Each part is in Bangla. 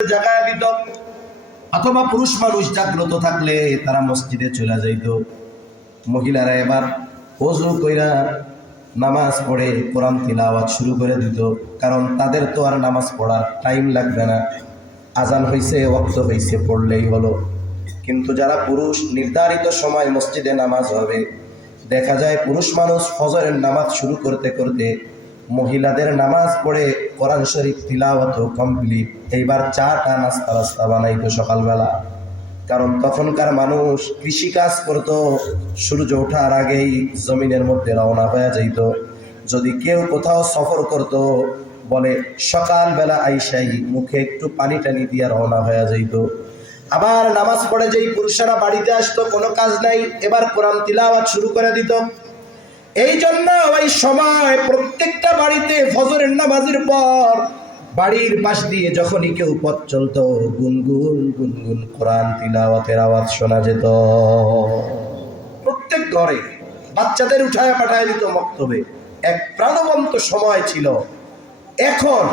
জায়গায় দিত, অথবা পুরুষ মানুষ জাগ্রত থাকলে তারা মসজিদে চলে যাইত। মহিলারা এবার ওযু কইরা নামাজ পড়ে কোরআন তিলাওয়াত শুরু করে দিত, কারণ তাদের তো আর নামাজ পড়ার টাইম লাগবে না, আজান হইছে, ওয়াক্ত হইছে, পড়লেই হলো। কিন্তু যারা পুরুষ, নির্ধারিত সময় মসজিদে নামাজ হবে, দেখা যায় পুরুষ মানুষ ফজরের নামাজ শুরু করতে করতে মহিলাদের নামাজ পড়ে কোরআন শরীফ তিলাওয়াত কমপ্লিট। এইবার চাটা নাস্তা রাস্তা বানাইতো সকালবেলা, কারণ তখনকার মানুষ কৃষিকাজ করতো, সূর্য ওঠার আগেই জমিনের মধ্যে রওনা হয়ে যাইত। যদি কেউ কোথাও সফর করত, বলে সকালবেলা আইসাই মুখে একটু পানি টানি দিয়ে রওনা হয়ে যাইত। আবার নামাজ পড়ে যেই পুরুষেরা বাড়িতে আসতো, কোনো কাজ নাই, এবার কোরআন তিলাওয়াত শুরু করে দিত। এই জন্য ওই সময় প্রত্যেকটা বাড়িতে ফজরের নামাজের পর বাড়ির পাশ দিয়ে যখনই কেউ পথ চলতো, গুনগুন গুনগুন কোরআন তিলাওয়াতের আওয়াজ শোনা যেত। প্রত্যেক ঘরে বাচ্চাদের উঠায় পাঠায় দিত মক্তবে। এক প্রাণবন্ত সময় ছিল। এখন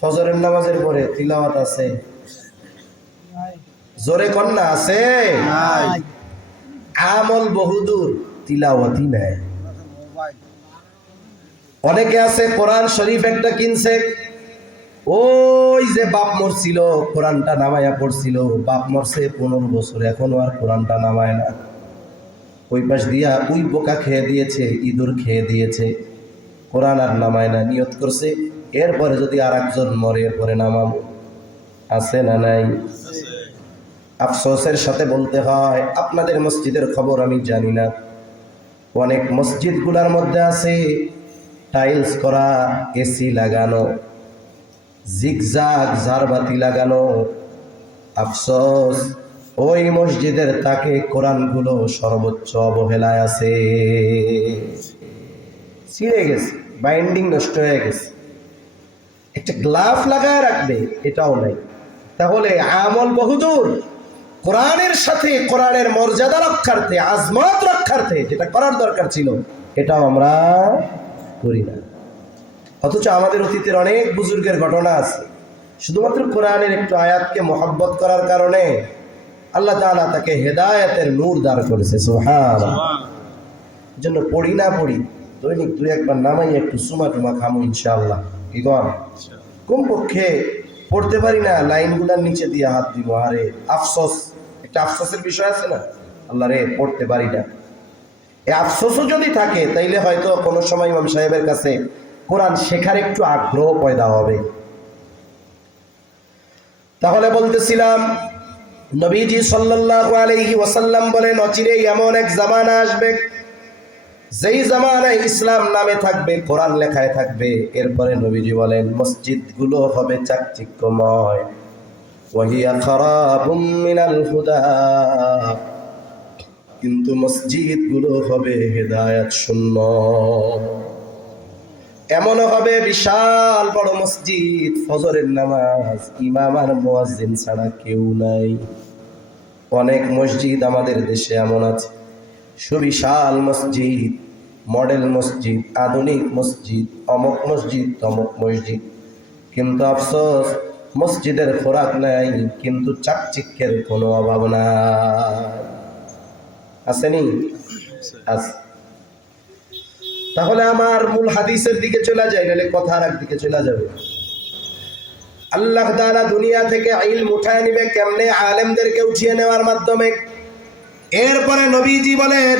ফজরের নামাজের পরে তিলাওয়াত আছে? জোরে কন্যা আছে? আমল বহুদূর, তিলাওয়াতই নাই। অনেকে আছে কোরআন শরীফ একটা কিনছে, ওই যে বাপ মরছিল কোরআনটা নামায়া পড়ছিল, বাপ মরছে 15 বছর, এখনো আর কোরআনটা নামায় না। ওই পাশ দিয়া ওই বোকা খেয়ে দিয়েছে, ইঁদুর খেয়ে দিয়েছে, কোরআন আর নামায় না। নিয়ত করছে এরপরে যদি আর একজন মরে এরপরে নামাবো। আছে না নাই? আফসোসের সাথে বলতে হয়, আপনাদের মসজিদের খবর আমি জানি না। অনেক মসজিদগুলোর মধ্যে আছে টাইলস করা, এসি লাগানো, জিগজাগ ঝাড়বাতি লাগানো। আফসোস, ওই মসজিদের তাকে কোরআনগুলো সর্বোচ্চ অবহেলায় আছে, ছিঁড়ে গেছে, বাইন্ডিং নষ্ট হয়ে গেছে। একটা গ্লাভ লাগায় রাখবে, এটাও নাই। তাহলে আমল বহুদূর। কোরআনের সাথে কোরআনের মর্যাদা রক্ষার্থে, আজমত রক্ষার্থে যেটা করার দরকার ছিল, এটাও আমরা করি না। অথচ আমাদের অতীতের অনেক বুজুর্গের ঘটনা আছে, শুধুমাত্র কোরআনের একটু আয়াতকে মহব্বত করার কারণে আল্লাহ তাআলা তাকে হেদায়েতের নূর দান করেছে। সুবহানাল্লাহ। জন্য পড়ি না পড়ি, দৈনিক 2-1 নামাই একটু সুমা টুমা খামো ইনশাআল্লাহ। কি কন? কমপক্ষে পড়তে পারি না, লাইনগুলার নিচে দিয়ে হাত দিব। আরে আফসোস, একটা আফসোসের বিষয় আছে না, আল্লাহ রে পড়তে পারি না। এই আফসোসও যদি থাকে, তাইলে হয়তো কোনো সময় ইমাম সাহেবের কাছে কোরআন শেখার একটু আগ্রহ পয়দা হবে। তাহলে বলতেছিলাম, নবীজি সাল্লাল্লাহু আলাইহি ওয়াসাল্লাম বলেন, অচিরেই এমন এক জামানা আসবে, যেই জামানায় ইসলাম নামে থাকবে, কোরআন লেখায় থাকবে। এরপরে নবীজি বলেন, মসজিদগুলো হবে চাকচিক্যময়, ওয়াহিয়া খারাবুম মিনাল হুদা, কিন্তু মসজিদগুলো হবে হেদায়েত শূন্য। এমন হবে বিশাল বড় মসজিদ, ফজরের নামাজ ইমাম আর মুয়াজ্জিন ছাড়া কেউ নাই। অনেক মসজিদ আমাদের দেশে এমন আছে, সুবিশাল মসজিদ, মডেল মসজিদ, আধুনিক মসজিদ, অমুক মসজিদ, তমুক মসজিদ, কিন্তু আফসোস মসজিদের খোরাক নাই, কিন্তু চাকচিক্যের কোনো অভাব নাই। আসেনি? আছে। তাহলে আমার মূল হাদিসের দিকে চলে যায়, নাহলে কথা আর একদিকে চলে যাবে। আল্লাহ তাআলা দুনিয়া থেকে ইলম উঠায় নিবে কেমনে? আলেমদেরকে উঠিয়ে নেওয়ার মাধ্যমে। এরপরে নবীজি বলেন,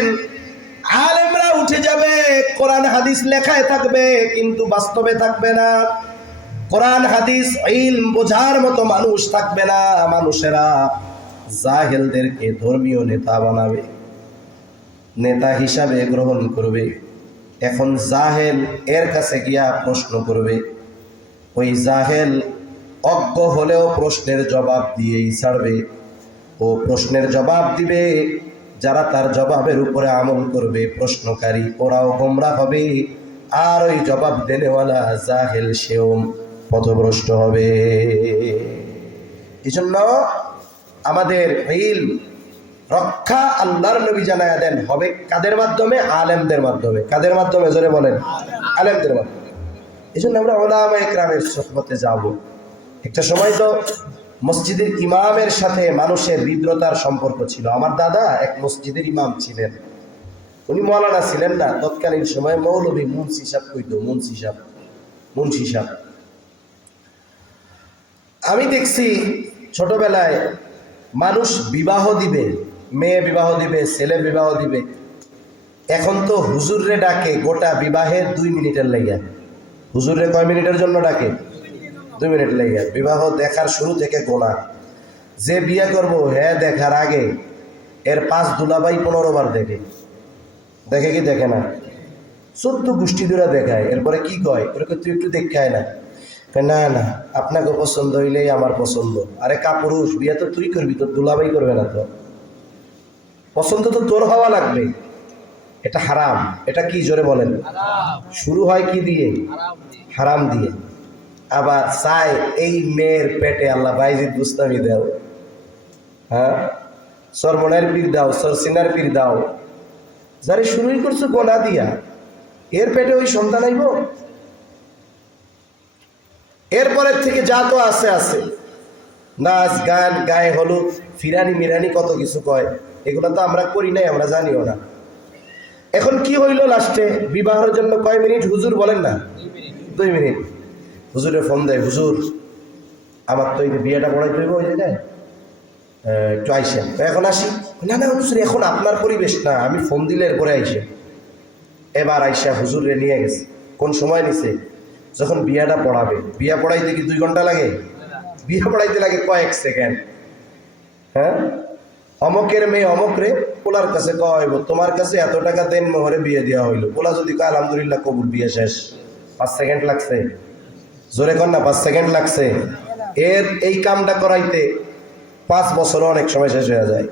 আলেমরা উঠে যাবে, কোরআন হাদিস লেখায় থাকবে, কিন্তু বাস্তবে থাকবে না। কোরআন হাদিস ইলম বোঝার মতো মানুষ থাকবে না। মানুষেরা জাহেলদেরকে ধর্মীয় নেতা বানাবে, নেতা হিসাবে গ্রহণ করবে। এখন জাহেল এর কাছে গিয়া প্রশ্ন করবে, ওই জাহেল অজ্ঞ হলেও প্রশ্নের জবাব দিয়েই ছাড়বে। ও প্রশ্নের জবাব দিবে, যারা তার জবাবের উপরে আমল করবে, প্রশ্নকারী, ওরাও গোমরা হবে, আর ওই জবাব দেনেওয়ালা জাহেল সেও পথভ্রষ্ট হবে। এই জন্য আমাদের ইলম রক্ষা আল্লাহর নবী জানায়া দেন হবে কাদের মাধ্যমে? আলেমদের মাধ্যমে। কাদের মাধ্যমে? জোরে বলেন। আলেমদের মাধ্যমে। এই জন্য আমরা উলামায়ে কেরামের সুহবতে যাব। একটা সময় তো মসজিদের ইমামের সাথে মানুষের হৃদ্রতার সম্পর্ক ছিল। আমার দাদা এক মসজিদের ইমাম ছিলেন, উনি মৌলানা ছিলেন না, তৎকালীন সময় মৌলভী মুন্সি সাহেব কইতো, মুন্সি সাহেব। আমি দেখছি ছোটবেলায় মানুষ বিবাহ দিবে, মেয়ে বিবাহ দিবে, ছেলে বিবাহ দিবে, এখন তো হুজুররে ডাকে গোটা বিবাহের 2 মিনিটের লেগে। হুজুররে কয় মিনিটের জন্য ডাকে? 2 মিনিট লেগে। বিবাহ দেখার শুরু থেকে গোনা। যে বিয়ে করব হ্যাঁ দেখার আগে এর 5 দুলাভাই 15 বার দেখে। দেখে কি দেখে না? 14 গোষ্ঠী দূরা দেখায়। এরপরে কি কয়? ওরকম তুই একটু দেখায় না? না না, আপনাকে পছন্দ হইলেই আমার পছন্দ। আরে কাপুরুষ, বিয়ে তো তুই করবি, তোর দুলাভাই করবে না। তো পছন্দ তো তোর হওয়া লাগবে। এটা হারাম। এটা কি জোরে বলেন? শুরু হয় কি দিয়ে? হারাম দিয়ে। আবার চাই এই মেয়ের পেটে আল্লাহ বাইজিদ বুস্তামি দাও, হ্যাঁ, সরমনের পীর দাও, সরসিনার পীর দাও। যারে শুরুই করছো গোনা দিয়া, এর পেটে ওই সন্তান আইব। এরপরের থেকে যা তো আছে আছে, নাচ গান, গায়ে হলুদ, ফিরানি মিরানি, কত কিছু কয়। এগুলো তো আমরা করি নাই, আমরা জানিও না। এখন কি হইল লাস্টে? বিবাহের জন্য কয় মিনিট হুজুর বলেন না? 2 মিনিট। হুজুরে ফোন দেয়, হুজুর আমার তো এই বিয়েটা পড়াইতে হইব, ওই জায়গায় একটু আইসেন। এখন আসি। না না হুজুর, এখন আপনার পরিবেশ না, আমি ফোন দিলে এরপরে আইসে। এবার আইসা হুজুরে নিয়ে গেছে। কোন সময় নিছে? যখন বিয়েটা পড়াবে। বিয়া পড়াইতে কি 2 ঘন্টা লাগে? বিয়ে পড়াইতে লাগে কয়েক সেকেন্ড। হ্যাঁ, অমকের মেয়ে অমকরে পোলার কাছে কইব, তোমার কাছে এত টাকা দেন, মোহরে বিয়ে দেওয়া হইলো। পোলা যদি কয় আলহামদুলিল্লাহ কবুল, বিয়ে শেষ। 5 সেকেন্ড লাগছে? জোরে কর না, 5 সেকেন্ড লাগছে। এই কামটা করাইতে 5 বছরও অনেক সময় শেষ হয়ে যায়।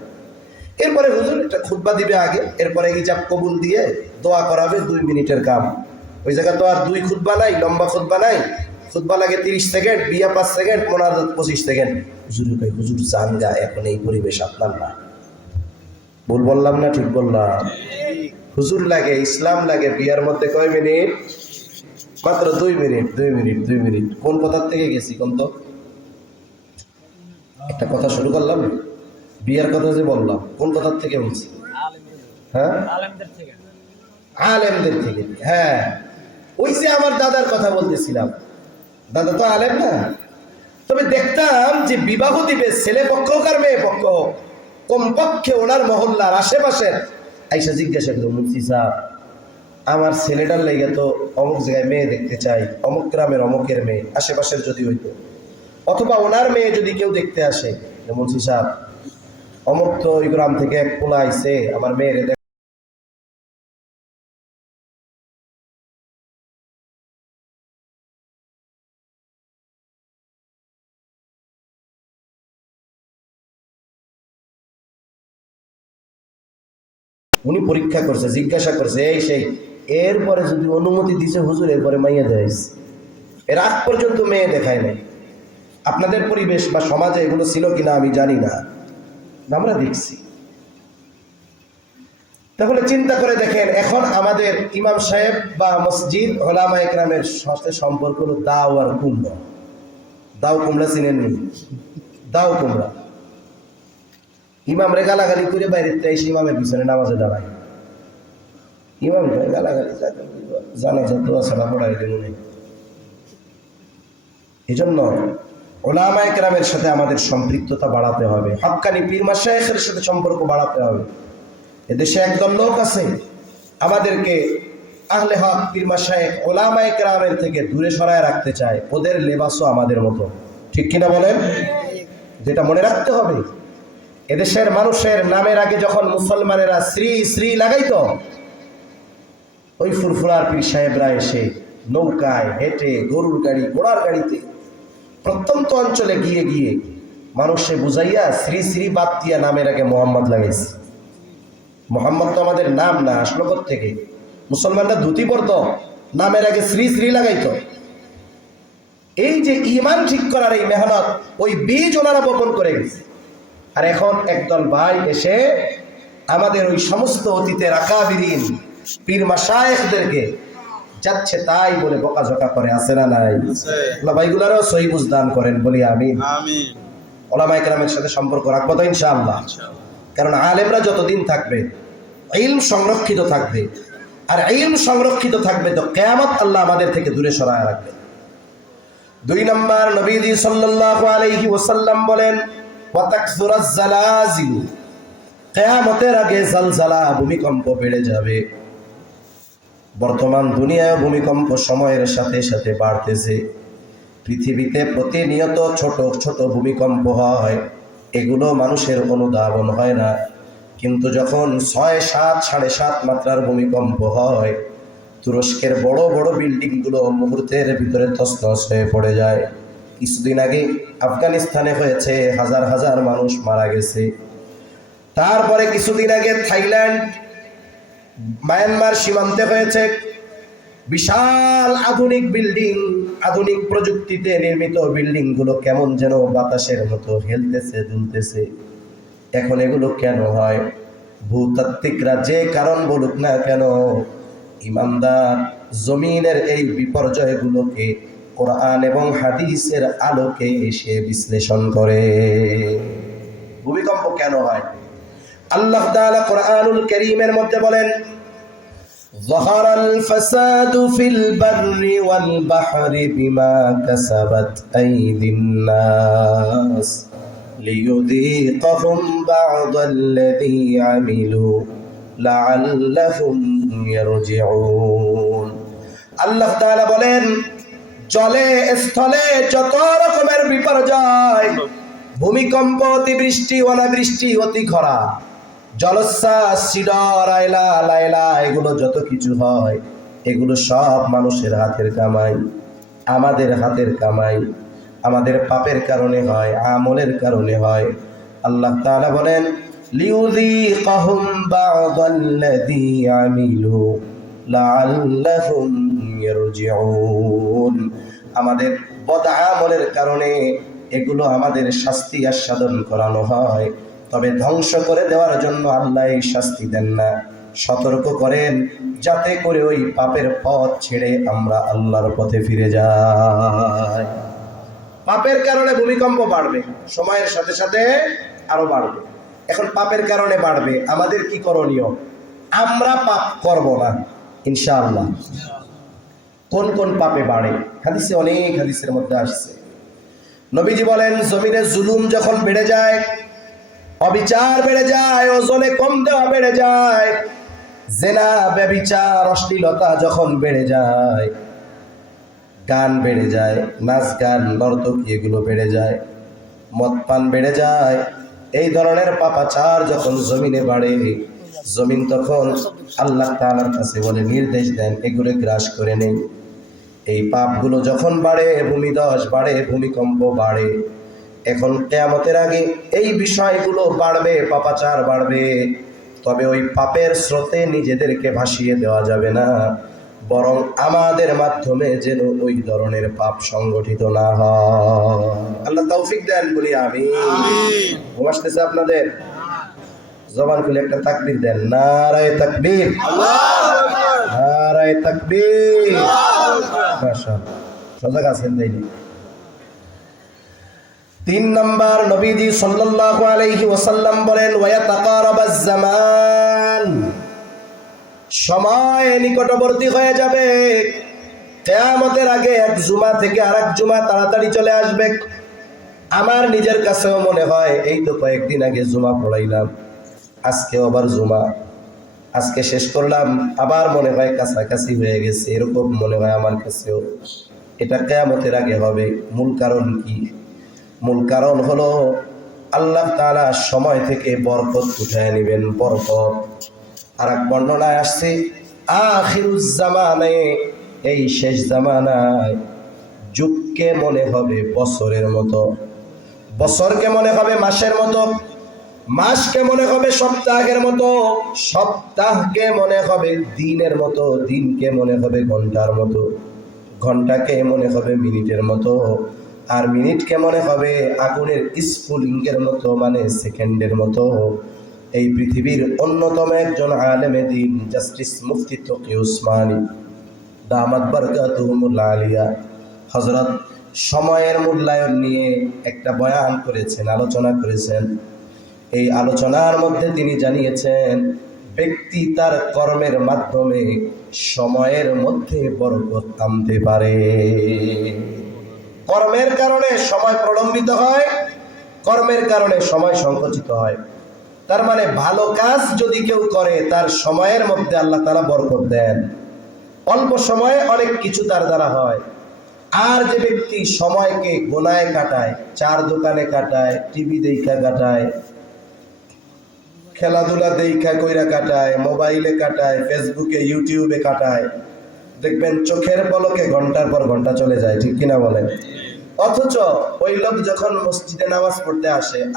এরপরে হুজুর একটা খুতবা দিবে আগে, এরপরে ইজাব কবুল দিয়ে দোয়া করাবে। 2 মিনিটের কাম। ওই জায়গা তো আর 2 খুতবা নাই, লম্বা খুতবা নাই। খুতবা লাগে 30 সেকেন্ড, বিয়া 5 সেকেন্ড, মোনাজাত 25 সেকেন্ড। হুজুর কই, হুজুর জানগা, এখন এই পরিবেশ আপনার না। ভুল বললাম না ঠিক বললাম? হুজুর লাগে, ইসলাম লাগে বিয়ার মধ্যে কয় মিনিট? মাত্র 2 মিনিট। 2 minute, 2 minute. কোন কথার থেকে গেছি কোন তো? একটা কথা শুরু করলাম, বিয়ার কথা যে বললাম, কোন কথার থেকে বলছি? হ্যাঁ, আলেমদের থেকে। হ্যাঁ, ওই যে আমার দাদার কথা বলতেছিলাম, দাদা তো আলেম না। তবে দেখতাম যে বিবাহ দিবে, ছেলে পক্ষ হোক আর মেয়ে পক্ষ হোক, কমপক্ষে ওনার মহল্লার আশেপাশের আইসা জিজ্ঞাসা করলো, মুন্সি সাহেব আমার ছেলেটার লেগে তো অমুক জায়গায় মেয়ে দেখতে চাই, অমুক গ্রামের অমুকের মেয়ে, আশেপাশের যদি হইতো, অথবা ওনার মেয়ে যদি কেউ দেখতে আসে, মুন্সি সাহেব অমুক তো ওই গ্রাম থেকে এক পোলা আইছে, আমার মেয়ের। উনি পরীক্ষা করছে, জিজ্ঞাসা করছে, এই সেই। এরপরে যদি অনুমতি দিছে হুজুর, এরপরে মাইয়া দেয়। এর আগ পর্যন্ত মেয়ে দেখায় নাই। আপনাদের পরিবেশ বা সমাজে এগুলো ছিল কিনা আমি জানি না, আমরা দেখছি। তাহলে চিন্তা করে দেখেন, এখন আমাদের ইমাম সাহেব বা মসজিদ ওলামা একরামের সাথে সম্পর্ক হলো দাও আর কুমড়া। দাও কুমড়া চিনেননি? দাও কুমড়া। ইমামরে গালাগালি করে বাইরে এসে ইমামের পিছনে নামাজে দাঁড়ায়। ইমাম গালাগালি জানাজা দোয়া ছাড়া পড়াই দেব না। এই জন্য ওলামা একরামের সাথে আমাদের সম্পৃক্ততা বাড়াতে হবে, হক্কানি পীর মাশায়েখের সাথে সম্পর্ক বাড়াতে হবে। এদেশে একদল লোক আছে আমাদেরকে আহলে হক পীর মাশায়েখ ওলামা একরামের থেকে দূরে সরায় রাখতে চায়। ওদের লেবাসও আমাদের মতো, ঠিক কিনা বলেন? যেটা মনে রাখতে হবে, এদেশের মানুষের নামের আগে যখন মুসলমানেরা শ্রী শ্রী লাগাইতো, ওই ফুরফুরার পীর সাহেবরা এসে নৌকায়, হেঁটে, গরুর গাড়ি, ঘোড়ার গাড়িতে প্রত্যন্ত অঞ্চলে গিয়ে গিয়ে মানুষে বুঝাইয়া শ্রী শ্রী বাদ দিয়া নামের আগে মোহাম্মদ লাগাইছে। মোহাম্মদ তো আমাদের নাম না, আসলো থেকে। মুসলমানরা ধুতি পরতো, নামের আগে শ্রী শ্রী লাগাইতো। এই যে ঈমান ঠিক করার এই মেহনত, ওই বীজ ওনারা বপন করে গেছে। আর এখন একদল ভাই এসে আমাদের ওই সমস্ত অতীতের আকাবিরিন পীর মাশায়েখদেরকে যাচ্ছে তাই বলে বকাঝকা করে, আছে না নাই? আল্লাহ ভাইগুলারও সহি বুঝদান করেন, বলি আমিন। ওলামায়ে কেরামের সাথে সম্পর্ক রাখবো তো ইনশাআল্লাহ। কারণ আলেমরা যতদিন থাকবে ইলম সংরক্ষিত থাকবে, আর ইলম সংরক্ষিত থাকবে তো কিয়ামত আল্লাহ আমাদের থেকে দূরে সরায় রাখবে। 2 নাম্বার, নবীজি সাল্লাল্লাহু আলাইহি ওয়াসাল্লাম বলেন ওয়া তাকসুরাজ জালাজিল, কিয়ামতের আগে জালজালা ভূমিকম্প বেড়ে যাবে। বর্তমান দুনিয়ায় ভূমিকম্প সময়ের সাথে সাথে বাড়তেছে। পৃথিবীতে প্রতিনিয়ত ছোট ছোট ভূমিকম্প হয়, এগুলো মানুষের অনুধাবন হয় না। কিন্তু যখন 6, 7, 7.5 মাত্রার ভূমিকম্প হয়, তুরস্কের বড় বড় বিল্ডিংগুলো মুহূর্তের ভিতরে তছনছ হয়ে পড়ে যায়। কিছুদিন আগে আফগানিস্তানে হয়েছে, হাজার হাজার মানুষ মারা গেছে। তারপরে কিছুদিন আগে থাইল্যান্ড, মায়ানমার সীমান্তে হয়েছে। বিশাল আধুনিক বিল্ডিং, আধুনিক প্রযুক্তিতে নির্মিত বিল্ডিং গুলো কেমন যেন বাতাসের মতো হেলতেছে, দুলতেছে। এখন এগুলো কেন হয়? ভূতাত্ত্বিকরা যে কারণ বলুক না কেন, ইমানদার জমিনের এই বিপর্যয়গুলোকে কোরআন এবং হাদিসের আলোকে এসে বিশ্লেষণ করে। ভূমিকম্প কেন হয়? আল্লাহ তাআলা কোরআনুল কারীমের মধ্যে বলেন, ظهر الفساد في البر والبحر بما كسبت أيدي الناس ليذيقهم بعض الذي عملوا لعلهم يرجعون। আল্লাহ তাআলা বলেন, জলে স্থলে যত রকমের বিপর্যয়, ভূমিকম্প, অতিবৃষ্টি, অনাবৃষ্টি, অতি খরা, জলোচ্ছ্বাস, সিডর, আইলা, লাইলা, এগুলো যত কিছু হয়, এগুলো সব মানুষের হাতের কামাই, আমাদের হাতের কামাই। আমাদের পাপের কারণে হয়, আমলের কারণে হয়। আল্লাহ তাআলা বলেন, লিউযীকাহুম বা'দাল্লাযী আমিলু লাআল্লাহুম ইয়ারজিউন। আমাদের বদ আমলের কারণে এগুলো আমাদের শাস্তি আস্বাদন করানো হয়, তবে ধ্বংস করে দেওয়ার জন্য আল্লাহ এই শাস্তি দেন না, সতর্ক করেন যাতে করে ওই পাপের পথ ছেড়ে আমরা আল্লাহর পথে ফিরে যাই। পাপের কারণে ভূমিকম্প বাড়বে, সময়ের সাথে সাথে আরো বাড়বে। এখন পাপের কারণে বাড়বে, আমাদের কি করণীয়? আমরা পাপ করব না ইনশাআল্লাহ। কোন কোন পাপে বাড়ে? হাদিসে, অনেক হাদিসের মধ্যে আসছে। নবীজি বলেন, জমিনে জুলুম যখন বেড়ে যায়, অবিচার বেড়ে যায়, ওজনে কম দেওয়া বেড়ে যায়, জেনা, ব্যভিচার, অশ্লীলতা যখন বেড়ে যায়, গান বেড়ে যায়, নাচ গান, নর্তকী, এগুলো বেড়ে যায়, মদ পান বেড়ে যায়, এই ধরনের পাপাচার যখন জমিনে বাড়ে, জমিন তখন আল্লাহ তাআলার কাছে বলে, নির্দেশ দেন এগুলো গ্রাস করে নেই। এই পাপগুলো যখন বাড়ে, ভূমিধস বাড়ে, ভূমিকম্প বাড়ে। এখন কিয়ামতের আগে এই বিষয়গুলো বাড়বে, পাপাচার বাড়বে। তবে ওই পাপের স্রোতে নিজেদেরকে ভাসিয়ে দেওয়া যাবে না, বরং আমাদের মাধ্যমে যেন ওই ধরনের পাপ সংগঠিত না হয়। আল্লাহ তৌফিক দেন, বলি আমিন। ঘুম আসতেছে আপনাদের? জবান খুলে একটা তাকবীর দেন। নারায়ে তাকবীর, নারায়ে তাকবীর। মাশাআল্লাহ, সজাগ আছেন তাইলে। 3 নাম্বার, নবীজি সাল্লাল্লাহু আলাইহি ওয়াসাল্লাম বলেন, ওয়া তাকারাবাজ জামান, সময় নিকটবর্তী হয়ে যাবে। কিয়ামতের আগে এক জুমা থেকে আরেক জুমা তাড়াতাড়ি চলে আসবে। আমার নিজের কাছেও মনে হয়, এই তো কয়েকদিন আগে জুমা পড়াইলাম, আজকে আবার জুমা, আজকে শেষ করলাম, আবার মনে হয় কাছাকাছি হয়ে গেছে, এরকম মনে হয় আমার কাছেও। এটা কিয়ামতের আগে হবে। মূল কারণ কি? মূল কারণ হলো আল্লাহ তাআলা সময় থেকে বরকত উঠায় নেবেন, বরকত। আর এক বর্ণনায় আসছে, আখিরুজ জামানে, এই শেষ জামানায় যুগকে মনে হবে বছরের মতো, বছরকে মনে হবে মাসের মতো, মাসকে মনে হবে সপ্তাহের মতো, সপ্তাহকে মনে হবে দিনের মতো, দিনকে মনে হবে ঘন্টার মতো, ঘন্টাকে মনে হবে মিনিটের মতো, আর মিনিটকে মনে হবে আগুনের স্ফুলিঙ্গের মতো, মানে সেকেন্ডের মতো। এই পৃথিবীর অন্যতম একজন আলেমে দ্বীন জাস্টিস মুফতি তকি উসমানী দামাত বারকাতুহুমুল আলিয়া হযরত সময়ের মূল্যায়ন নিয়ে একটা বয়ান করেছেন, আলোচনা করেছেন। এই আলোচনার মধ্যে তিনি জানিয়েছেন ব্যক্তি তার কর্মের মাধ্যমে সময়ের মধ্যে বরকত আনতে পারে। কর্মের কারণে সময় প্রলম্বিত হয়, কর্মের কারণে সময় সংকুচিত হয়। তার মানে ভালো কাজ যদি কেউ করে তার সময়ের মধ্যে আল্লাহ তাআলা বরকত দেন, অল্প সময়ে অনেক কিছু তার দ্বারা হয়। আর যে ব্যক্তি সময়কে গোনায় কাটায়, চার দোকানে কাটায়, টিভি দেখা কাটায়, খেলাধুলা দেখা কইরা কাটায়, মোবাইলে কাটায়, ফেসবুকে ইউটিউবে কাটায়, দেখবেন চোখের পলকে ঘন্টার পর ঘন্টা চলে যায়, ঠিক কিনা বলেন? অথচ ওই লোক যখন মসজিদে নামাজ পড়তে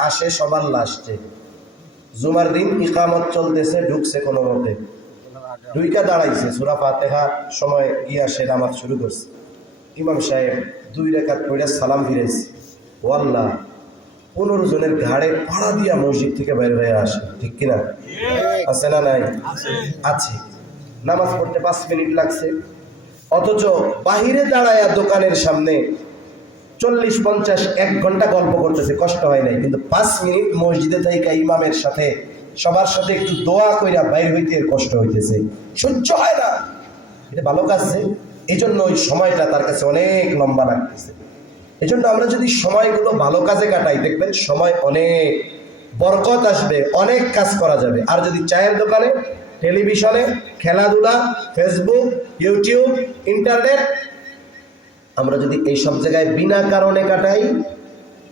আসে সবার লাস্টে, জুমার দিন ইকামত চলতেছে, ঢুকছে কোনো মতে, ঢুইকা দাঁড়াইছে, সূরা ফাতিহা সময় গিয়া সে নামাজ শুরু করছে, ইমাম সাহেব 2 রাকাত পড়ে সালাম ফিরেছে, ওয়াল্লাহ 15 জনের ঘাড়ে পাড়া দিয়া মসজিদ থেকে বের হয়ে আসে, ঠিক কিনা? আছে না নাই? আছে। নামাজ পড়তে 5 মিনিট লাগছে, অথচ বাহিরে দাঁড়ায়া দোকানের সামনে 40-50 1 ঘন্টা গল্প করতেছে, কষ্ট হয় নাই। কিন্তু 5 মিনিট মসজিদে থাইকা ইমামের সাথে সবার সাথে একটু দোয়া কইরা বাইর হইতে কষ্ট হইতেছে, সহ্য হয় না। এটা ভালো কাজ, এই জন্য ওই সময়টা তার কাছে অনেক লম্বা লাগতেছে। এই জন্য আমরা যদি সময়গুলো ভালো কাজে কাটাই, দেখবেন সময় অনেক বরকত আসবে, অনেক কাজ করা যাবে। আর যদি চায়ের দোকানে, টেলিভিশনে, খেলাধুলা, ফেসবুক, ইউটিউব, ইন্টারনেট, আমরা যদি এই সব জায়গায় বিনা কারণে কাটাই,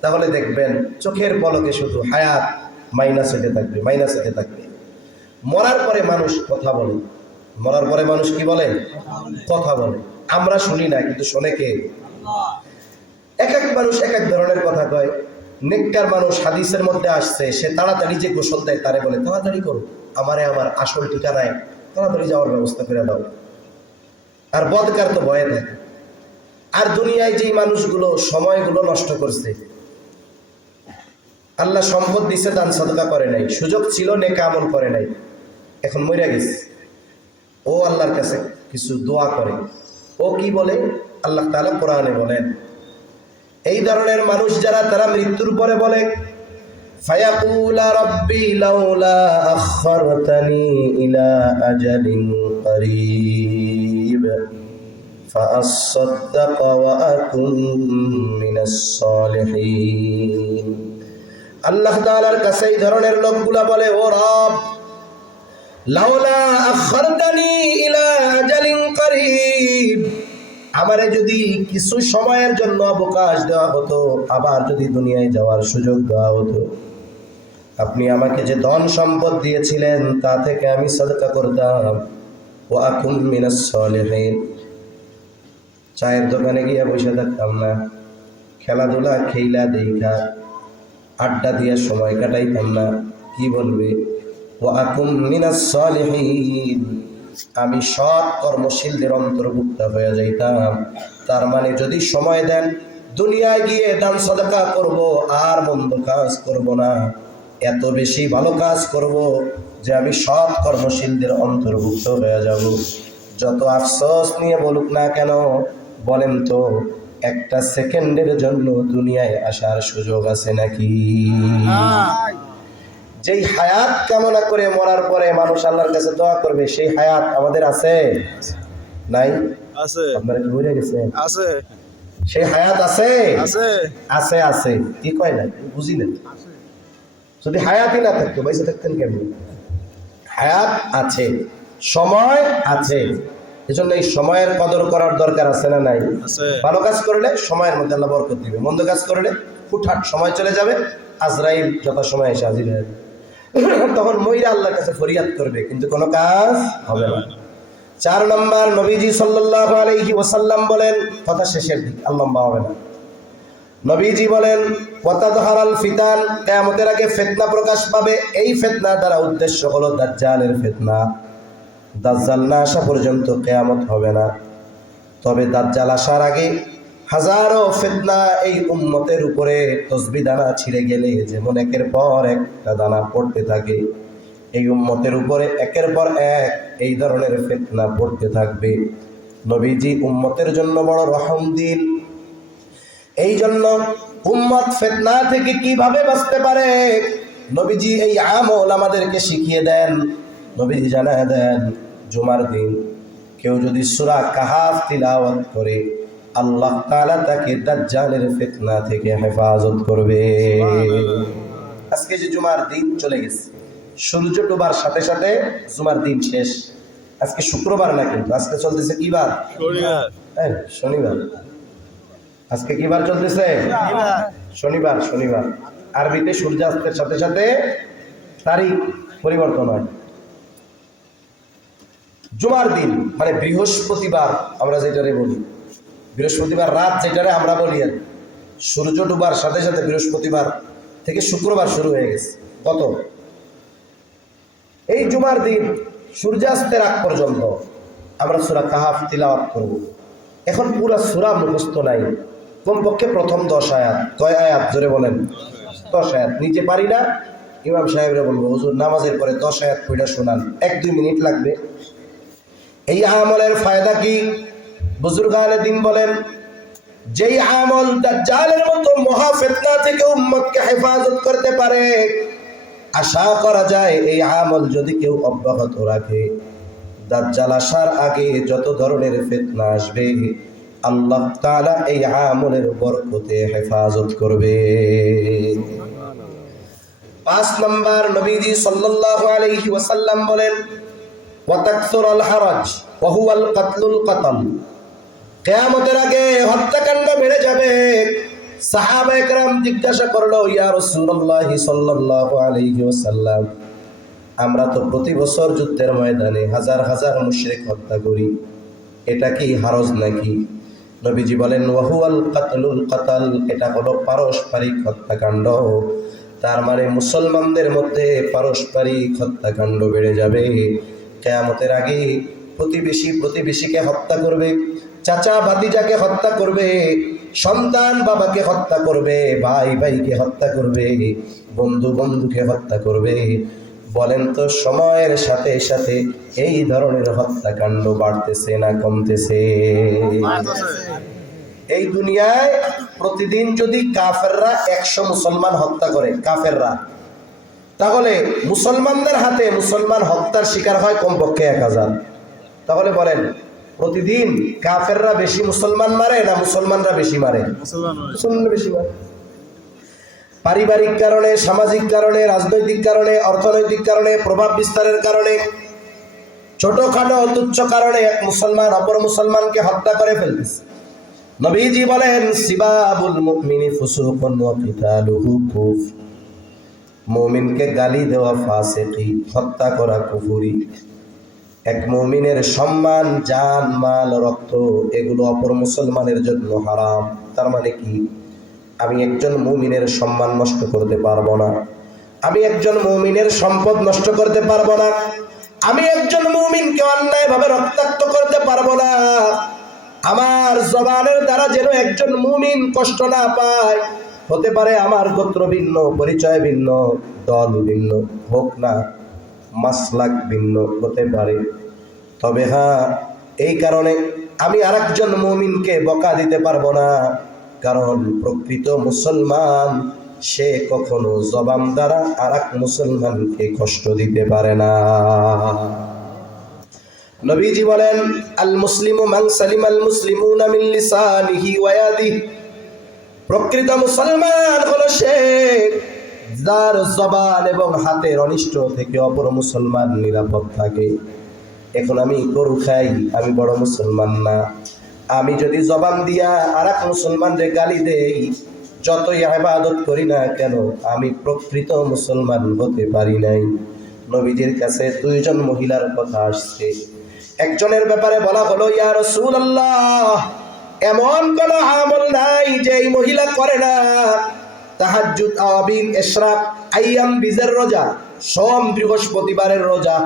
তাহলে দেখবেন চোখের পলকে শুধু হায়াত মাইনাস হতে থাকবে, মাইনাস হতে থাকবে। মরার পরে মানুষ কথা বলে, মরার পরে মানুষ কি বলে? কথা বলে। আমরা শুনি না, কিন্তু শোনে কে? এক এক মানুষ এক এক ধরনের কথা কয়। নেককার মানুষ, হাদিসের মধ্যে আসছে, সে তাড়াতাড়ি যে গোসল দেয় তারে বলে তাড়াতাড়ি করো, আমারে আমার আসল ঠিকানায় তাড়াতাড়ি যাওয়ার ব্যবস্থা করে দাও। আর বদকার তো ভয়ে থাকে। আর দুনিয়ায় যেই মানুষগুলো সময়গুলো নষ্ট করছে, আল্লাহ সম্পদ দিছে, দান সাদকা করে নাই, সুযোগ ছিল নেক আমল করে নাই, এখন মরে গেছে, ও আল্লাহর কাছে কিছু দোয়া করে। ও কি বলে? আল্লাহ তাআলা কোরআনে বলেন, এই ধরনের মানুষ যারা, তারা মৃত্যুর পরে বলে ফায়াকুলা রাব্বি লাউলা আখখারতানি ইলা আজালিন করিব ফাআসাদদাক ওয়া আকুন মিনাস সালিহিন। আল্লাহ তাআলার কাছে এই ধরনের লোকগুলা বলে, ও রব, লাউলা আখখারতানি ইলা আজালিন করিব, আমারে যদি কিছু সময়ের জন্য অবকাশ দেওয়া হতো, আবার যদি দুনিয়ায় যাওয়ার সুযোগ দেওয়া হতো, আপনি আমাকে যে ধন সম্পদ দিয়েছিলেন তা থেকে আমি সাদকা করতাম, ওয়া আকুন মিনাস সালিহিন, চায়ের দোকানে গিয়ে বসে থাকতাম না, খেলাধুলা খেলা দেখা আড্ডা দিয়ে সময় কাটাইতাম না। কি বলবে? ওয়া আকুন মিনাস সালিহিন, আমি সৎ কর্মশীলদের অন্তর্ভুক্ত হয়ে যাইতাম। তার মানে যদি সময় দেন, দুনিয়ায় গিয়ে দান সাদকা করব, আর মন্দ কাজ করব না, এত বেশি ভালো কাজ করব যে আমি সৎ কর্মশীলদের অন্তর্ভুক্ত হয়ে যাব। যত আফসোস নিয়ে বলুক না কেন, বলেন তো একটা সেকেন্ডের জন্য দুনিয়ায় আসার সুযোগ আছে নাকি? যেই হায়াত কামনা করে মরার পরে মানুষ আল্লাহর কাছে দোয়া করবে, সেই হায়াত আমাদের আছে নাই? আছে। আপনারা কি বুঝে গেছেন? আছে। সেই হায়াত আছে? আছে। আছে, আছে। কি কয় না? বুঝি না। যদি হায়াতই না থাকতো, বেঁচে থাকতেন কেমন? হায়াত আছে, সময় আছে। এজন্য এই সময়ের কদর করার দরকার আছে না নাই? আছে। ভালো কাজ করলে সময়ের মধ্যে আল্লাহ বরকত দিবে, মন্দ কাজ করলে হুটহাট সময় চলে যাবে, আজরাইল যথা সময় এসে হাজির হয়ে যাবে। তখন মহিলা আল্লাহর কাছে ফরিয়াদ করবে, কিন্তু কোনো কাজ হবে না। 4 নম্বর, নবীজি সাল্লাল্লাহু আলাইহি ওয়াসাল্লাম বলেন, কথা শেষের দিক, আর লম্বা হবে না। নবীজি বলেন, ওয়াতাদহারাল ফিতান, কিয়ামতের আগে ফিতনা প্রকাশ পাবে। এই ফিতনা দ্বারা উদ্দেশ্য হলো দাজ্জালের ফিতনা। দাজ্জাল না আসা পর্যন্ত কিয়ামত হবে না। তবে দাজ্জাল আসার আগে হাজারো ফিতনা এই উম্মতের উপরে তসবিহ দানা ছিঁড়ে গেলে যেমন একের পর একটা দানা পড়তে থাকে, এই উম্মতের উপরে একের পর এক এই ধরনের ফিতনা পড়তে থাকবে। নবীজি উম্মতের জন্য বড় রহম দিল। এই জন্য উম্মত ফিতনা থেকে কিভাবে বাঁচতে পারে নবীজি এই আমল আমাদেরকে শিখিয়ে দেন। নবীজি জানায় দেন, জুমার দিন কেউ যদি সূরা কাহাফ তিলাওয়াত করে আল্লাহ তাআলা তাকে দাজ্জালের ফিতনা থেকে হেফাজত করবে। আজকে যে জুমার দিন চলে গেছে, সূর্য ডোবার সাথে সাথে জুমার দিন শেষ। আজকে শুক্রবার না, কিন্তু আজকে চলতেছে কি বার? শনিবার। আজকে কি বার চলতেছে? শনিবার। শনিবার আরবিতে সূর্যাস্তের সাথে সাথে তারিখ পরিবর্তন হয়। জুমার দিন মানে বৃহস্পতিবার, আমরা যেটারে বলি বৃহস্পতিবার রাত, যেটারে আমরা বলি আর সূর্য ডুবার সাথে সাথে বৃহস্পতিবার থেকে শুক্রবার শুরু হয়ে গেছে। কত এই জুমার দিন সূর্যাস্তের আগ পর্যন্ত আমরা সূরা কাহাফ তিলাওয়াত করব। এখন পুরা সূরা মুখস্থ নাই, কমপক্ষে প্রথম 10 আয়াত। কয় আয়াত জোরে বলেন? 10 আয়াত। নিজে পারি না, ইমাম সাহেবরা বলবো হুজুর নামাজের পরে 10 আয়াত পড়া শোনান, 1-2 মিনিট লাগবে। এই আমলের ফায়দা কি? বুজুর্গানে দিন বলেন, যেই আমল দাজ্জালের মতো মহা ফিতনা থেকে উম্মতকে হেফাজত করতে পারে, আশা করা যায় এই আমল যদি কেউ অব্যাহত রাখে, দাজ্জাল আসার আগে যত ধরনের ফিতনা আসবে আল্লাহ তাআলা এই আমলের বরকতে হেফাজত করবে। 5 নাম্বার, নবীজি সাল্লাল্লাহু আলাইহি ওয়াসাল্লাম বলেন, ওয়া তাকসুরুল হারাজ ওয়া হুয়াল কাতলুল কাতল। কিয়ামতের আগে হত্যাকাণ্ড বেড়ে যাবে। সাহাবায়ে কেরাম জিজ্ঞাসা করলো, ইয়া রাসূলুল্লাহ সাল্লাল্লাহু আলাইহি ওয়াসাল্লাম, আমরা তো প্রতি বছর যুদ্ধের ময়দানে হাজার হাজার মুশরিক হত্যা করি, এটা কি হারজ নাকি? নবীজি বলেন, ওয়া হুয়াল কাতলুল কাতল, এটা হলো পারস্পরিক হত্যাকাণ্ড। তার মানে মুসলমানদের মধ্যে পারস্পরিক হত্যাকাণ্ড বেড়ে যাবে। কিয়ামতের আগে প্রতিবেশী প্রতিবেশীকে হত্যা করবে, চাচা ভাতিজাকে হত্যা করবে, সন্তান বাবাকে হত্যা করবে, ভাই ভাইকে হত্যা করবে, বন্ধু বন্ধুকে হত্যা করবে। বলেন তো সময়ের সাথে সাথে এই ধরনের হত্যাকাণ্ড বাড়তেছে না কমতেছে? এই দুনিয়ায় প্রতিদিন যদি কাফেররা 100 মুসলমান হত্যা করে, কাফেররা, তাহলে মুসলমানদের হাতে মুসলমান হত্যার শিকার হয় কমপক্ষে 1000। তাহলে বলেন প্রতিদিন কাফেররা বেশি মুসলমান মারে না মুসলমানরা বেশি মারে? মুসলমান বেশি মারে। পারিবারিক কারণে, সামাজিক কারণে, রাজনৈতিক কারণে, অর্থনৈতিক কারণে, প্রভাব বিস্তারের কারণে, ছোটখাটো তুচ্ছ কারণে এক মুসলমান অপর মুসলমানকে হত্যা করে ফেলতেছে। নবীজি বলেন, সিবাবুল মুমিনি ফুসুকুন ওয়া কিতালুহু কুফর। মুমিনকে গালি দেওয়া ফাসিকি, হত্যা করা কুফরি। এক মুমিনের সম্মান, জান, মাল, রক্ত এগুলো অপর মুসলমানের জন্য হারাম। তার মানে কি? আমি একজন মুমিনের সম্মান নষ্ট করতে পারবো না, আমি একজন মুমিনের সম্পদ নষ্ট করতে পারবো না, আমি একজন মুমিনকে অন্যায়ভাবে রক্তাক্ত করতে পারবো না। আমার জবানের দ্বারা যেন একজন মুমিন কষ্ট না পায়। হতে পারে আমার গোত্র ভিন্ন, পরিচয় ভিন্ন, দল ভিন্ন হোক না, মাসলাক ভিন্ন হতে পারে, তবে হ্যাঁ এই কারণে আমি আরেকজন মুমিনকে বকা দিতে পারবো না। কারণ প্রকৃত মুসলমান সে কখনো জবান দ্বারা আরেক মুসলমানকে কষ্ট দিতে পারে না। নবীজি বলেন, আল মুসলিমু মান সালিমাল মুসলিমুনা মিন লিসানিহি ওয়া ইয়াদিহি। প্রকৃত মুসলমান হলো সে যার জবান এবং হাতের অনিষ্ট থেকে অপর মুসলমান নিরাপদ থাকে। এখন আমি গরু খাই, আমি বড় মুসলমান না। আমি যদি জবান দিয়া আরেক মুসলমানকে গালি দেই, যতই ইবাদত করি না কেন, আমি প্রকৃত মুসলমান হতে পারি নাই। নবীজির কাছে 2 জন মহিলার কথা আসছে। একজনের ব্যাপারে বলা হলো, ইয়া রাসূলুল্লাহ, এমন কোন আমল নাই যে এই মহিলা করে না। তাহাজ্জুদ, আওয়াবিন, ইশরাক, আইয়াম বিজের রোজা, সোম বৃহস্পতিবারের রোজা,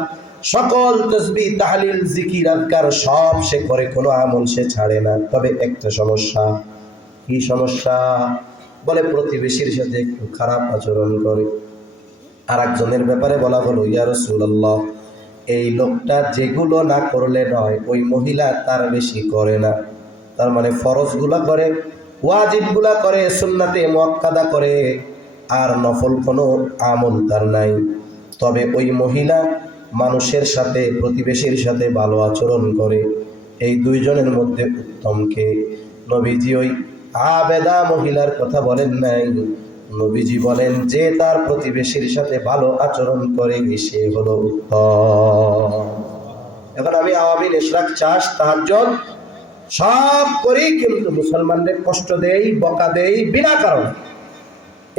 সকল তাসবিহ, তাহলিল, জিকির, আজকার সব সে করে, কোনো আমল সে ছাড়ে না। তবে একটা সমস্যা। কি সমস্যা? বলে প্রতিবেশীর সাথে একটু খারাপ আচরণ করে। আর একজনের ব্যাপারে বলা হলো, ইয়া রাসূলুল্লাহ, এই লোকটা যেগুলো না করলে নয় ওই মহিলা তার বেশি করে না। তার মানে ফরজগুলা করে, ওয়াজিবগুলা করে, সুন্নাতে মুআক্কাদা করে, আর নফল কোনো আমল তার নাই। তবে ওই মহিলা মানুষের সাথে, প্রতিবেশীর সাথে ভালো আচরণ করে। এই দুইজনের মধ্যে উত্তম কে? নবীজি ওই আবেদা মহিলার কথা বলেন নাই, নবীজি বলেন যে তার প্রতিবেশীর সাথে ভালো আচরণ করে সে হলো উত্তম। এখন আমি আওয়ামী ইশরাক, চাষ, তাহাজ্জুদ সব করি, কিন্তু মুসলমানদের কষ্ট দেই, বকা দেই বিনা কারণে।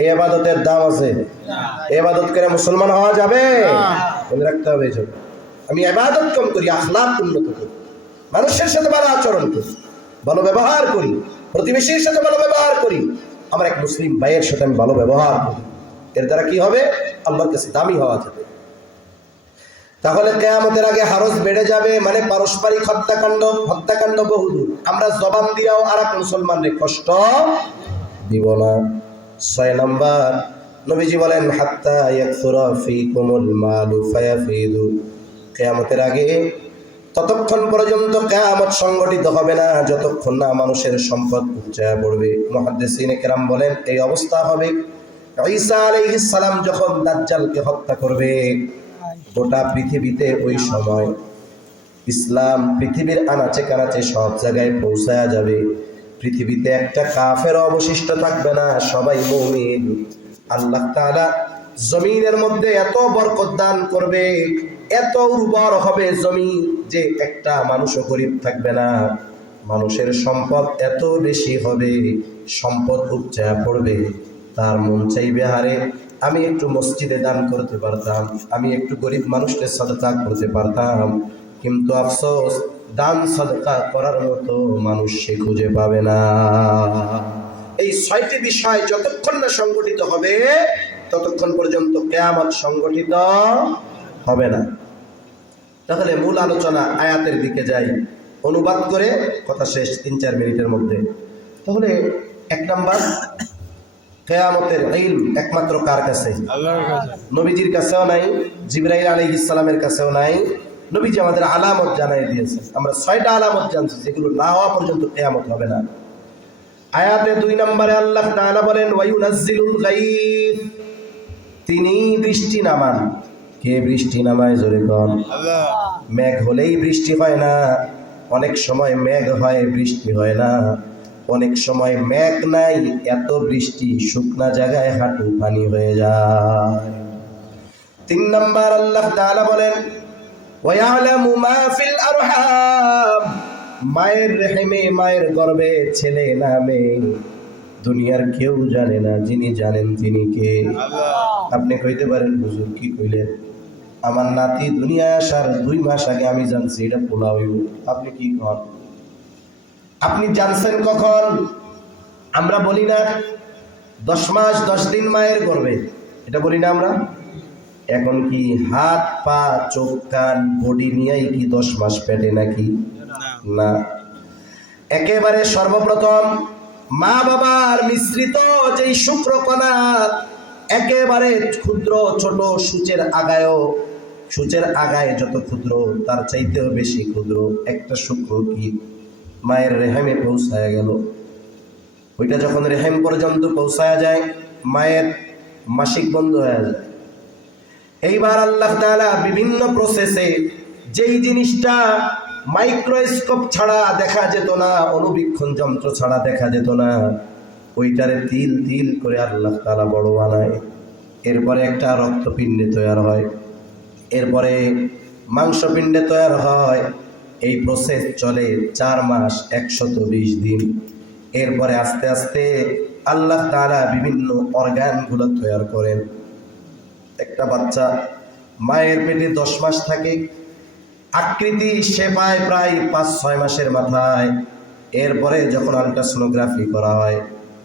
এই ইবাদতের দাম আছে? ইবাদত করে মুসলমান হওয়া যাবে? মনে রাখতে হবে এই জন্য। আমি ইবাদত কম করি, আখলাক উন্নত করি, মানুষের সাথে ভালো আচরণ করি, ভালো ব্যবহার করি, প্রতিবেশীর সাথে ভালো ব্যবহার করি, আমার এক মুসলিম ভাইয়ের সাথে আমি ভালো ব্যবহার করি। এর দ্বারা কি হবে? আল্লাহর কাছে দামি হওয়া যাবে। তাহলে কিয়ামতের আগে হারজ বেড়ে যাবে, মানে পারস্পরিক হত্যাকাণ্ড বহুদূর। আমরা জবান দিয়াও আর এক মুসলমানদের কষ্ট দিব না। 6 নম্বর, নবীজি বলেন হাত্তা ইয়াকসুরা ফীকুমুল মালু ফায়াফিদু। কিয়ামতের আগে ততক্ষণ পর্যন্ত কিয়ামত সংগঠিত হবে না যতক্ষণ না মানুষের সম্পদ উপচে পড়বে। মুহাদ্দিসিনে কেরাম বলেন এই অবস্থা হবে ঈসা আলাইহিস সালাম যখন দাজ্জালকে হত্যা করবে। গোটা পৃথিবীতে ওই সময় ইসলাম পৃথিবীর আনাচে কানাচে সব জায়গায় পৌঁছায়া যাবে। পৃথিবীতে একটা কাফের অবশিষ্ট থাকবে না, সবাই মুমিন। আল্লাহ তাআলা জমিনের মধ্যে এত বরকত দান করবে, এত উর্বর হবে জমি যে একটা মানুষও গরিব থাকবে না। মানুষের সম্পদ এত বেশি হবে, সম্পদ উপচে পড়বে। তার মন চাইবে হারে আমি একটু মসজিদে দান করতে পারতাম, আমি একটু গরিব মানুষকে সাদকা করতে পারতাম, কিন্তু আফসোস দান সাদকা করার মতো মানুষ সে খুঁজে পাবে না। এই 6টি বিষয় যতক্ষণ না সংগঠিত হবে ততক্ষণ পর্যন্ত কিয়ামত সংগঠিত হবে না। তাহলে মূল আলোচনা আয়াতের দিকে যাই, অনুবাদ করে কথা শেষ 3-4 মিনিটের মধ্যে। তাহলে 1 নাম্বার, কিয়ামতের ইলম একমাত্র কার কাছে? আল্লাহর কাছে। নবীজির কাছেও নাই, জিবরাইল আলাইহিস সালামের কাছেও নাই। নবীজি আমাদের আলামত জানাই দিয়েছেন, আমরা 6টা আলামত জানছি যেগুলো না হওয়া পর্যন্ত কিয়ামত হবে না। আয়াতে 2 নম্বরে আল্লাহ তাআলা বলেন ওয়ায়ুনাজ্জিলুল গায়ব, তিনি বৃষ্টি নামান। কে বৃষ্টি নামায়? জোরে কোন আল্লাহ। মেঘ হলেই বৃষ্টি হয় না, অনেক সময় মেঘ হয় বৃষ্টি হয় না, অনেক সময় মেঘ নাই এত বৃষ্টি শুকনা জায়গায় হাঁটু পানি হয়ে যায়। 3 নম্বর আল্লাহ তাআলা বলেন ওয়ায়ালামু মা ফিল আরহাম, মায়ের রেহেমে, মায়ের গর্ভে ছেলে না মেয়ে দুনিয়ার কেউ জানে না, যিনি জানেন তিনি কে? আল্লাহ। আপনি কইতে পারেন হুজুর কি কইলেন? আমার নাতি দুনিয়ায় আসার 2 মাস আগে আমি জানছি এটা পোলা হইব। আপনি কি কন? আপনি জানছেন কখন? আমরা বলি না 10 মাস 10 দিন মায়ের গর্ভে, এটা বলি না আমরা? এখন কি হাত পা চোখ কান বডি নিয়েই কি 10 মাস পেটে নাকি? না, একেবারে সর্বপ্রথম মা বাবার মিশ্রিত যেই শুক্রকণা, একেবারে ক্ষুদ্র ছোট সূচের আগায় যত ক্ষুদ্র তার চাইতেও বেশি ক্ষুদ্র একটা শুক্র কি মায়ের রেহেমে পৌঁছায় গেল। ওইটা যখন রেহেম পর্যন্ত পৌঁছায় যায় মায়ের মাসিক বন্ধ হয়ে যায়। এইবার আল্লাহ তাআলা বিভিন্ন প্রসেসে যেই জিনিসটা মাইক্রোস্কোপ ছাড়া দেখা যেত না, অনুবীক্ষণ যন্ত্র ছাড়া দেখা যেত না, ওইটারে তিল তিল করে আল্লাহ তাআলা বড় বানায়। এরপরে একটা রক্তপিণ্ডে তৈরি হয়, এরপরে মাংসপিণ্ডে তৈরি হয়। এই প্রসেস চলে 4 মাস 120 দিন। এরপরে আস্তে আস্তে আল্লাহ তাআলা বিভিন্ন অর্গানগুলো তৈরি করেন। একটা বাচ্চা মায়ের পেটে 10 মাস থাকে, আকৃতি সে পায় প্রায় 5-6 মাসের মাথায়। এরপরে যখন আল্ট্রাসোনোগ্রাফি করা হয়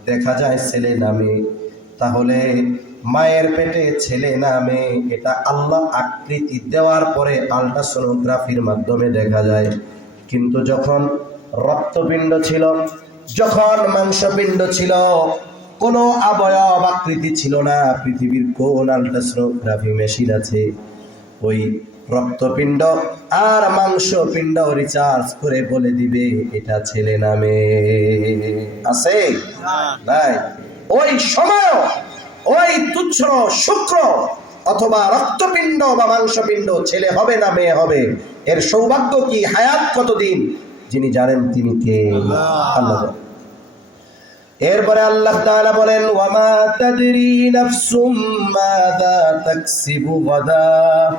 দেখা যায় ছেলে না মেয়ে। তাহলে মায়ের পেটে ছেলে না মেয়ে এটা আল্লাহ আকৃতি দেওয়ার পরে আল্ট্রাসোনোগ্রাফির মাধ্যমে দেখা যায়। কিন্তু যখন রক্তপিণ্ড ছিল, যখন মাংসপিণ্ড ছিল, কোনো অবয়ব আকৃতি ছিল না। পৃথিবীর কোন আল্ট্রাসোনোগ্রাফি মেশিন আছে ওই রক্তপিণ্ড আর মাংসপিণ্ড রিচার্জ করে বলে দিবে এটা ছেলে নামে। আছে নাই? ওই সময় ওই তুচ্ছ শুক্র অথবা রক্তপিণ্ড বা মাংসপিণ্ড ছেলে হবে না মেয়ে হবে, এর সৌভাগ্য কি, হায়াত কতদিন, যিনি জানেন তিনি কে? আল্লাহ। এরপরে আল্লাহ তাআলা বলেন, ওয়ামা তাদরি নাফসুম মাযা তাকসিবু গাদা।